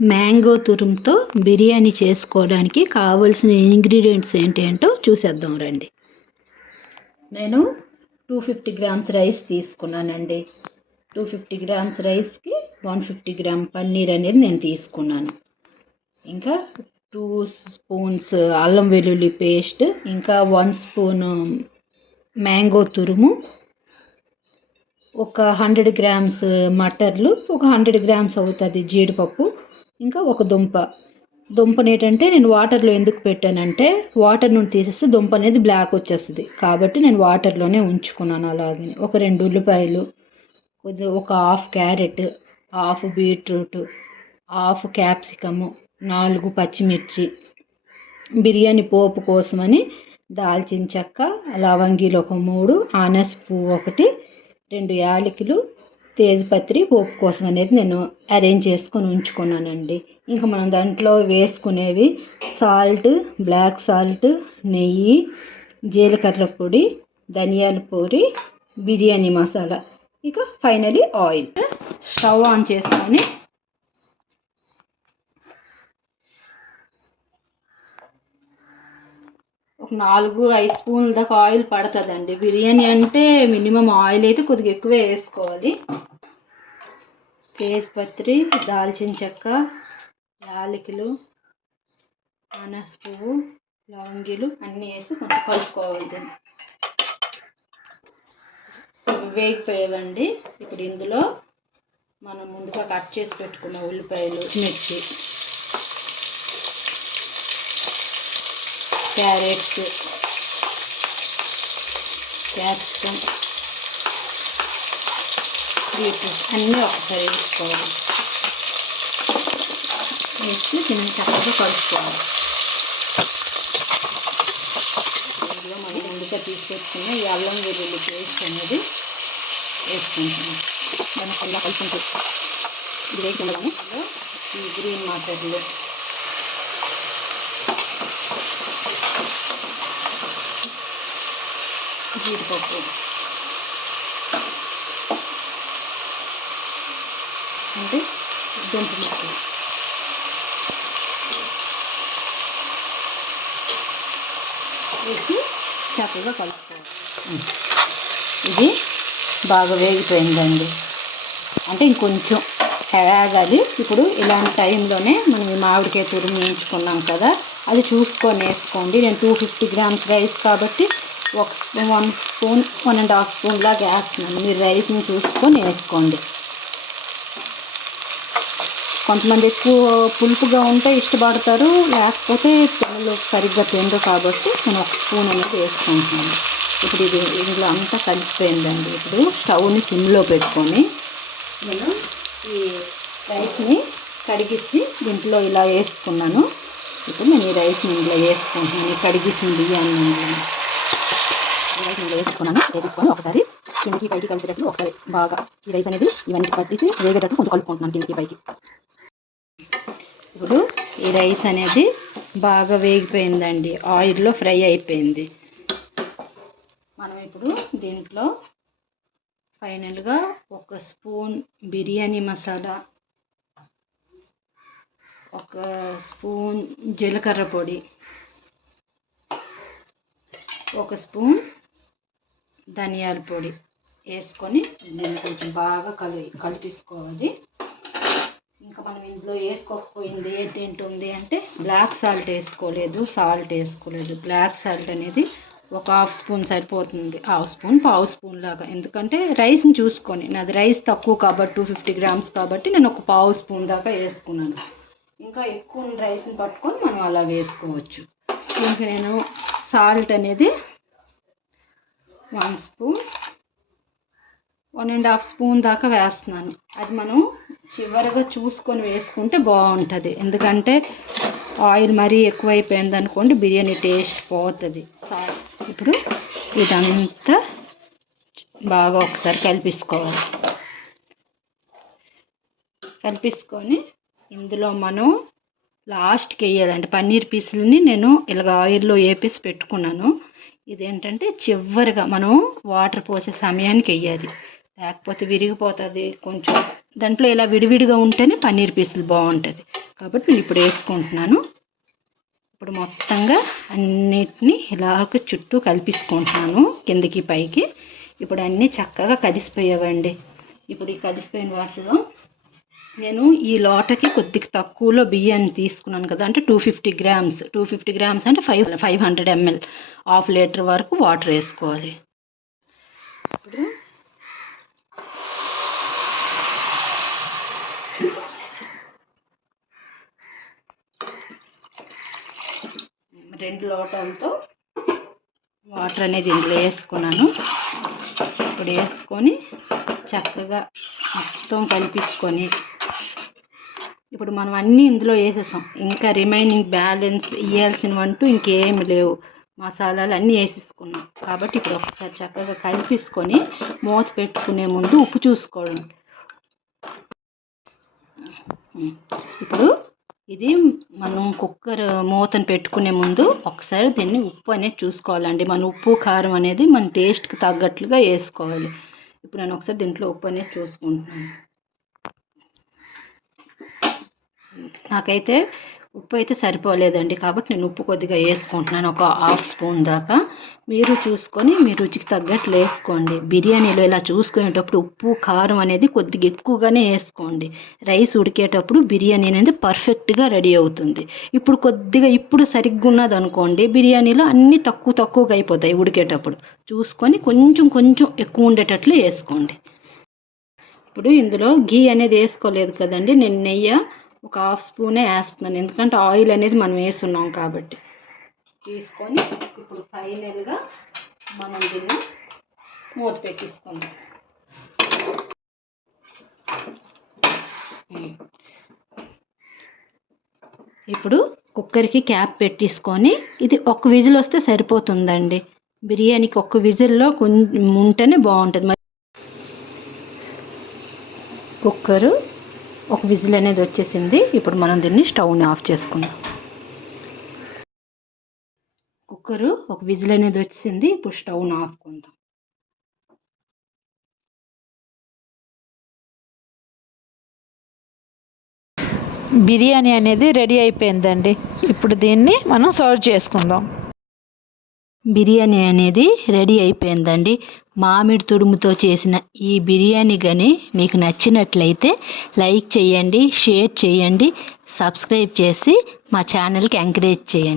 Mango తురుముతో biryani చేసుకోవడానికి కావాల్సిన ingredients ఏంటంటో చూసేద్దాం రండి. నేను 250 గ్రామ్స్ రైస్ తీసుకున్నానండి. 250 గ్రామ్స్ రైస్కి 150 గ్రామ్ పన్నీర్ అనేది నేను తీసుకున్నాను. ఇంకా 2 స్పూన్స్ అల్లం వెల్లుల్లి పేస్ట్, ఇంకా 1 స్పూను మ్యాంగో తురుము, ఒక 100 గ్రామ్స్ మటర్లు, ఒక 100 గ్రామ్స్ అవుతుంది జీడిపప్పు, ఇంకా ఒక దుంపని ఏంటంటే నేను వాటర్లో ఎందుకు పెట్టానంటే వాటర్ నుండి తీసేస్తే దుంప అనేది బ్లాక్ వచ్చేస్తుంది కాబట్టి నేను వాటర్లోనే ఉంచుకున్నాను. అలాగే ఒక 2 ఉల్లిపాయలు, ఒక half carrot, half beetroot, half capsicum, 4 పచ్చిమిర్చి, బిర్యానీ పోపు కోసమని దాల్చిన చెక్క, లవంగీలు ఒక 3, ఆనస్ పువ్వు ఒకటి, 2 యాలకులు, తేజ్పత్రి పోపు కోసం అనేది నేను అరేంజ్ చేసుకొని ఉంచుకున్నానండి. ఇంకా మనం దాంట్లో వేసుకునేవి సాల్ట్, బ్లాక్ సాల్ట్, నెయ్యి, జీలకర్ర పొడి, ధనియాల పొడి, బిర్యానీ మసాలా, ఇక ఫైనలీ ఆయిల్. స్టవ్ ఆన్ చేసుకొని ఒక 4-5 స్పూన్ల దాకా ఆయిల్ పడుతుందండి. బిర్యానీ అంటే మినిమం ఆయిల్ అయితే కొద్దిగా ఎక్కువే వేసుకోవాలి. తేజ్పత్రి, దాల్చిన చెక్క, యాలకులు, అనస పువ్వు, లవంగీలు అన్నీ వేసి కొంచెం కలుపుకోవాలి. వేగిపోయేవండి. ఇప్పుడు ఇందులో మనం ముందుగా కట్ చేసి పెట్టుకున్న ఉల్లిపాయలు, మిర్చి, క్యారెట్స్, క్యాప్సికమ్, బీట్రూట్ అన్నీ ఒకసారి వేసుకోవాలి. వేసి దీన్ని చక్కగా కలుపుకోవాలి. ఇందులో మనం ముందుగా తీసుకొచ్చుకున్న ఈ అల్లం వెల్లుల్లి పేస్ట్ అనేది వేసుకుంటున్నాం. దాన్ని కొంచెం కలుపుకుంటూ ఇది వేసుకుంటాము. ఈ గ్రీన్ మటర్లు, జీడిపప్పు, అంటే దుంప ముక్కలు వేసి చక్కగా కలుపుకోవాలి. ఇది బాగా వేగిపోయిందండి. అంటే ఇంకొంచెం వేగాలి. ఇప్పుడు ఇలాంటి టైంలోనే మనం ఈ మామిడికాయ తురుము వేయించుకున్నాం కదా, అది చూసుకొని వేసుకోండి. నేను 250 గ్రామ్స్ రైస్ కాబట్టి 1 స్పూన్ 1.5 స్పూన్ లాగా వేస్తున్నాను. మీరు రైస్ని చూసుకొని వేసుకోండి. కొంతమంది ఎక్కువ పులుపుగా ఉంటే ఇష్టపడతారు, లేకపోతే పిల్లలు సరిగ్గా తినరు కాబట్టి నేను 1 స్పూన్ అనేది వేసుకుంటున్నాను. ఇప్పుడు ఇది ఇందులో అంతా కలిసిపోయిందండి. ఇప్పుడు స్టవ్ని సిమ్లో పెట్టుకొని నేను ఈ రైస్ని కడిగిసి దీంట్లో ఇలా వేసుకున్నాను. ఇప్పుడు నేను ఈ రైస్ని ఇందులో వేసుకుంటున్నాను. కడిగిసిన బియ్యాన్ని రైస్ ఇందులో వేసుకున్నాను. వేసుకొని ఒకసారి కిందకి పైకి కలిసేటట్లు ఒకసారి బాగా ఈ రైస్ అనేది ఇవన్నీ పట్టేసి వేగేటట్టు కొంచెం కలుపుకుంటున్నాను కిందకి పైకి. ఇప్పుడు ఈ రైస్ అనేది బాగా వేగిపోయిందండి, ఆయిల్లో ఫ్రై అయిపోయింది. మనం ఇప్పుడు దీంట్లో ఫైనల్గా 1 స్పూన్ బిర్యానీ మసాలా, 1 స్పూన్ జీలకర్ర పొడి, 1 స్పూన్ ధనియాల పొడి వేసుకొని దీన్ని కొంచెం బాగా కలిపేసుకోవాలి. ఇంకా మనం ఇందులో వేసుకోకపోయింది ఏంటి అంటే బ్లాక్ సాల్ట్ వేసుకోలేదు, సాల్ట్ వేసుకోలేదు. బ్లాక్ సాల్ట్ అనేది ఒక 1/2 స్పూన్ సరిపోతుంది. 1/2 స్పూన్, 1/4 స్పూన్ లాగా. ఎందుకంటే రైస్ని చూసుకొని, నాది రైస్ తక్కువ కాబట్టి 250 గ్రామ్స్ కాబట్టి నేను ఒక 1/4 స్పూన్ దాకా వేసుకున్నాను. ఇంకా ఎక్కువ రైస్ని పట్టుకొని మనం అలా వేసుకోవచ్చు. ఇంకా నేను సాల్ట్ అనేది 1 స్పూన్ 1.5 స్పూన్ దాకా వేస్తున్నాను. అది మనం చివరిగా చూసుకొని వేసుకుంటే బాగుంటుంది. ఎందుకంటే ఆయిల్ మరీ ఎక్కువైపోయింది అనుకోండి బిర్యానీ టేస్ట్ పోతుంది. ఇప్పుడు ఇదంతా బాగా ఒకసారి కలిపేసుకొని ఇందులో మనం లాస్ట్కి వేయాలంటే పన్నీర్ పీసులని నేను ఇలాగ ఆయిల్లో వేపేసి పెట్టుకున్నాను. ఇదేంటంటే చివరిగా మనం వాటర్ పోసే సమయానికి వేయాలి, లేకపోతే విరిగిపోతుంది. కొంచెం దాంట్లో ఇలా విడివిడిగా ఉంటేనే పన్నీర్ పీసులు బాగుంటుంది. కాబట్టి నేను ఇప్పుడు వేసుకుంటున్నాను. ఇప్పుడు మొత్తంగా అన్నిటినీ ఇలాగ చుట్టూ కలిపేసుకుంటున్నాను కిందికి పైకి. ఇప్పుడు అన్నీ చక్కగా కలిసిపోయావండి. ఇప్పుడు ఈ కలిసిపోయిన వాటిలో నేను ఈ లోటకి కొద్దిగా తక్కువలో బియ్యాన్ని తీసుకున్నాను కదా, అంటే 250 గ్రామ్స్ అంటే 500 ml, 1/2 లీటర్ వరకు వాటర్ వేసుకోవాలి. ఇప్పుడు 2 లోటాలతో వాటర్ అనేది ఇందులో వేసుకున్నాను. ఇప్పుడు వేసుకొని చక్కగా మొత్తం కలిపేసుకొని ఇప్పుడు మనం అన్నీ ఇందులో వేసేసాం. ఇంకా రిమైనింగ్ బ్యాలెన్స్ వేయాల్సినవంటూ ఇంకేమి లేవు. మసాలాలు అన్నీ వేసేసుకున్నాం కాబట్టి ఇప్పుడు ఒకసారి చక్కగా కలిపేసుకొని మూత పెట్టుకునే ముందు ఉప్పు చూసుకోవడం. ఇప్పుడు ఇది మనం కుక్కర్ మూతను పెట్టుకునే ముందు ఒకసారి దీన్ని ఉప్పు అనేది చూసుకోవాలండి. మన ఉప్పు కారం అనేది మన టేస్ట్కి తగ్గట్లుగా వేసుకోవాలి. ఇప్పుడు నేను ఒకసారి దీంట్లో ఉప్పు అనేది చూసుకుంటున్నాను. నాకైతే ఉప్పు అయితే సరిపోలేదండి కాబట్టి నేను ఉప్పు కొద్దిగా వేసుకుంటున్నాను, ఒక 1/2 స్పూన్ దాకా. మీరు చూసుకొని మీ రుచికి తగ్గట్లు వేసుకోండి. బిర్యానీలో ఇలా చూసుకునేటప్పుడు ఉప్పు కారం అనేది కొద్దిగా ఎక్కువగానే వేసుకోండి. రైస్ ఉడికేటప్పుడు బిర్యానీ అనేది పర్ఫెక్ట్గా రెడీ అవుతుంది. ఇప్పుడు సరిగ్గా ఉన్నది అనుకోండి, బిర్యానీలో అన్నీ తక్కువగా అయిపోతాయి. ఉడికేటప్పుడు చూసుకొని కొంచెం ఎక్కువ ఉండేటట్లు వేసుకోండి. ఇప్పుడు ఇందులో ఘీ అనేది వేసుకోలేదు కదండి, నేను నెయ్యి ఒక 1/2 స్పూనే వేస్తున్నాను, ఎందుకంటే ఆయిల్ అనేది మనం వేస్తున్నాం కాబట్టి. తీసుకొని ఇప్పుడు ఫైనల్గా మనం దీన్ని మూత పెట్టేసుకుందాం. ఇప్పుడు కుక్కర్కి క్యాప్ పెట్టేసుకొని ఇది ఒక విజిల్ వస్తే సరిపోతుందండి. బిర్యానీకి ఒక విజిల్లో కొంచెం ఉంటేనే బాగుంటుంది. కుక్కరు ఒక విజిల్ అనేది వచ్చేసింది. ఇప్పుడు మనం దీన్ని స్టవ్ని ఆఫ్ చేసుకుందాం. కుక్కరు ఒక విజిల్ అనేది వచ్చేసింది. ఇప్పుడు స్టవ్ని ఆపుకుందాం. బిర్యానీ అనేది రెడీ అయిపోయిందండి. ఇప్పుడు దీన్ని మనం సర్వ్ చేసుకుందాం. బిర్యానీ అనేది రెడీ అయిపోయిందండి. మామిడి తురుముతో చేసిన ఈ బిర్యానీ కానీ మీకు నచ్చినట్లయితే లైక్ చేయండి, షేర్ చేయండి, సబ్స్క్రైబ్ చేసి మా ఛానల్కి ఎంకరేజ్ చేయండి.